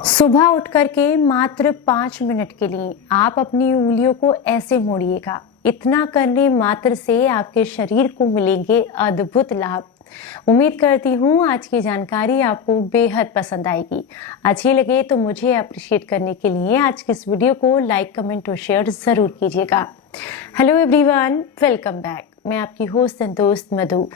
सुबह उठ करके मात्र 5 मिनट के लिए आप अपनी उंगलियों को ऐसे मोड़िएगा। इतना करने मात्र से आपके शरीर को मिलेंगे अद्भुत लाभ। उम्मीद करती हूँ आज की जानकारी आपको बेहद पसंद आएगी। अच्छी लगे तो मुझे अप्रिशिएट करने के लिए आज की इस वीडियो को लाइक, कमेंट और शेयर जरूर कीजिएगा। Hello everyone, welcome back. मैं आपकी होस्ट एंड दोस्त मधु।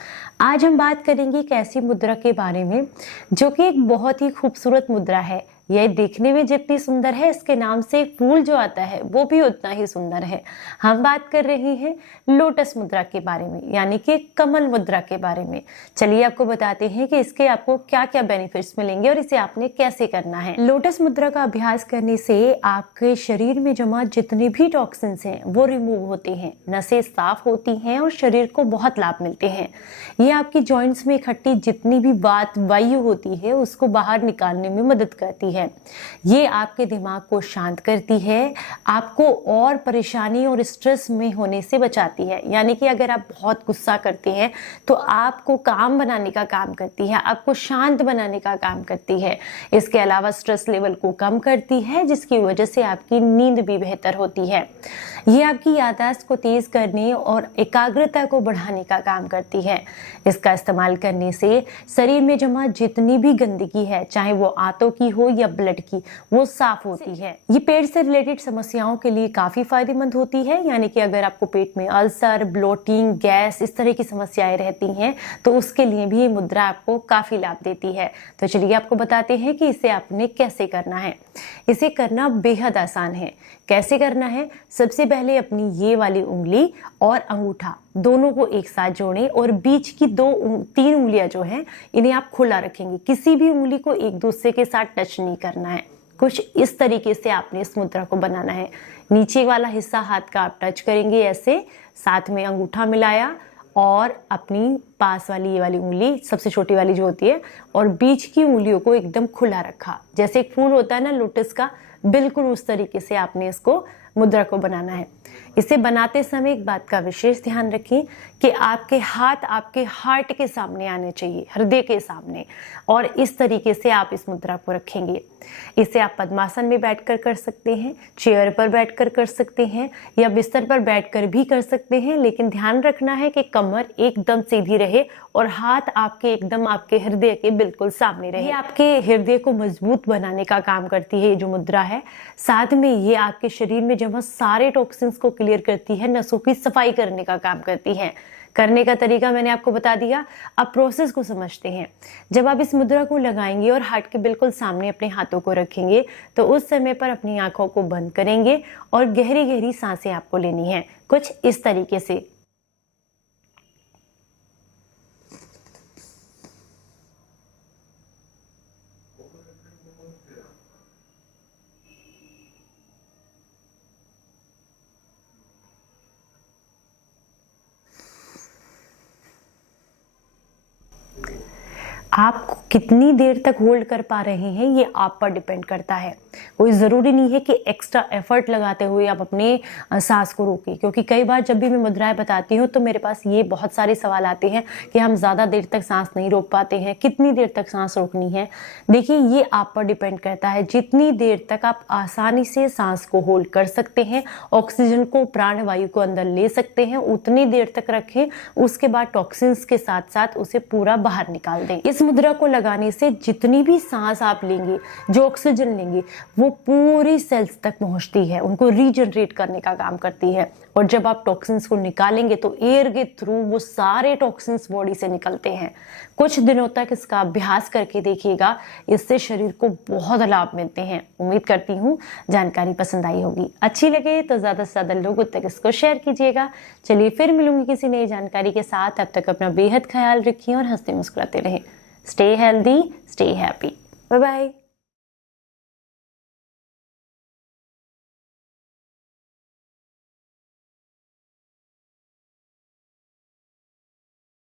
आज हम बात करेंगे एक ऐसी मुद्रा के बारे में जो कि एक बहुत ही खूबसूरत मुद्रा है। यह देखने में जितनी सुंदर है, इसके नाम से एक फूल जो आता है वो भी उतना ही सुंदर है। हम बात कर रहे हैं लोटस मुद्रा के बारे में, यानी कि कमल मुद्रा के बारे में। चलिए आपको बताते हैं कि इसके आपको क्या क्या बेनिफिट्स मिलेंगे और इसे आपने कैसे करना है। लोटस मुद्रा का अभ्यास करने से आपके शरीर में जमा जितने भी टॉक्सिन्स हैं वो रिमूव होते हैं, नसें साफ होती हैं और शरीर को बहुत लाभ मिलते हैं। ये आपकी जॉइंट्स में इकट्ठी जितनी भी वायु होती है उसको बाहर निकालने में मदद करती है। ये आपके दिमाग को शांत करती है, आपको और परेशानी और स्ट्रेस में होने से बचाती है। यानी कि अगर आप बहुत गुस्सा करते हैं तो आपको काम बनाने का काम करती है, आपको शांत बनाने का काम करती है। इसके अलावा स्ट्रेस लेवल को कम करती है, जिसकी वजह से आपकी नींद भी बेहतर होती है। ये आपकी याददाश्त को तेज करने और एकाग्रता को बढ़ाने का काम करती है। इसका इस्तेमाल करने से शरीर में जमा जितनी भी गंदगी है, चाहे वो आंतों की हो या ब्लड की, वो साफ होती है। ये पेट से रिलेटेड समस्याओं के लिए काफी फायदेमंद होती है। यानी कि अगर आपको पेट में अल्सर, ब्लोटिंग, गैस, इस तरह की समस्याएं रहती हैं तो उसके लिए भी ये मुद्रा आपको काफी लाभ देती है। तो चलिए आपको बताते हैं कि इसे आपने कैसे करना है। इसे करना बेहद आसान है। कैसे करना है? सबसे पहले अपनी ये वाली उंगली और अंगूठा दोनों को एक साथ जोड़ें और बीच की 3 उंगलियां जो हैं इन्हें आप खुला रखेंगे। किसी भी उंगली को एक दूसरे के साथ टच नहीं करना है। कुछ इस तरीके से आपने इस मुद्रा को बनाना है। नीचे वाला हिस्सा हाथ का आप टच करेंगे ऐसे, साथ में अंगूठा मिलाया और अपनी पास वाली ये वाली उंगली, सबसे छोटी वाली जो होती है, और बीच की उंगलियों को एकदम खुला रखा। जैसे एक फूल होता है ना लोटस का, बिल्कुल उस तरीके से आपने इसको मुद्रा को बनाना है। इसे बनाते समय एक बात का विशेष ध्यान रखें कि आपके हाथ आपके हार्ट के सामने आने चाहिए, हृदय के सामने, और इस तरीके से आप इस मुद्रा को रखेंगे। इसे आप पद्मासन में बैठकर कर सकते हैं, चेयर पर बैठकर कर सकते हैं या बिस्तर पर बैठकर भी कर सकते हैं। लेकिन ध्यान रखना है कि कमर एकदम सीधी रहे और हाथ आपके एकदम आपके हृदय के बिल्कुल सामने रहे। ये आपके हृदय को मजबूत बनाने का काम करती है ये जो मुद्रा है। साथ में ये आपके शरीर में जमा सारे टॉक्सिन्स को क्लियर करती है, नसों की सफाई करने का काम करती है। करने का तरीका मैंने आपको बता दिया, अब प्रोसेस को समझते हैं। जब आप इस मुद्रा को लगाएंगे और हार्ट के बिल्कुल सामने अपने हाथों को रखेंगे तो उस समय पर अपनी आंखों को बंद करेंगे और गहरी गहरी सांसें आपको लेनी है, कुछ इस तरीके से। आप कितनी देर तक होल्ड कर पा रहे हैं ये आप पर डिपेंड करता है। कोई ज़रूरी नहीं है कि एक्स्ट्रा एफर्ट लगाते हुए आप अपने सांस को रोकें, क्योंकि कई बार जब भी मैं मुद्राएं बताती हूँ तो मेरे पास ये बहुत सारे सवाल आते हैं कि हम ज़्यादा देर तक सांस नहीं रोक पाते हैं, कितनी देर तक सांस रोकनी है। देखिए, ये आप पर डिपेंड करता है। जितनी देर तक आप आसानी से सांस को होल्ड कर सकते हैं, ऑक्सीजन को, प्राणवायु को अंदर ले सकते हैं, उतनी देर तक रखें। उसके बाद टॉक्सिन्स के साथ साथ उसे पूरा बाहर निकाल दें। इस मुद्रा को लगाने से जितनी भी सांस आप लेंगे, जो ऑक्सीजन लेंगे, वो पूरी सेल्स तक पहुंचती है, उनको रीजनरेट करने का काम करती है। और जब आप टॉक्सिन्स को निकालेंगे तो एयर के थ्रू वो सारे टॉक्सिन्स बॉडी से निकलते हैं। कुछ दिनों तक इसका अभ्यास करके देखिएगा, इससे शरीर को बहुत लाभ मिलते हैं। उम्मीद करती हूँ जानकारी पसंद आई होगी। अच्छी लगे तो ज्यादा से ज्यादा लोगों तक इसको शेयर कीजिएगा। चलिए फिर मिलूंगी किसी नई जानकारी के साथ। तब तक अपना बेहद ख्याल रखिए और हंसते मुस्कुराते रहें। Stay healthy, stay happy. Bye bye.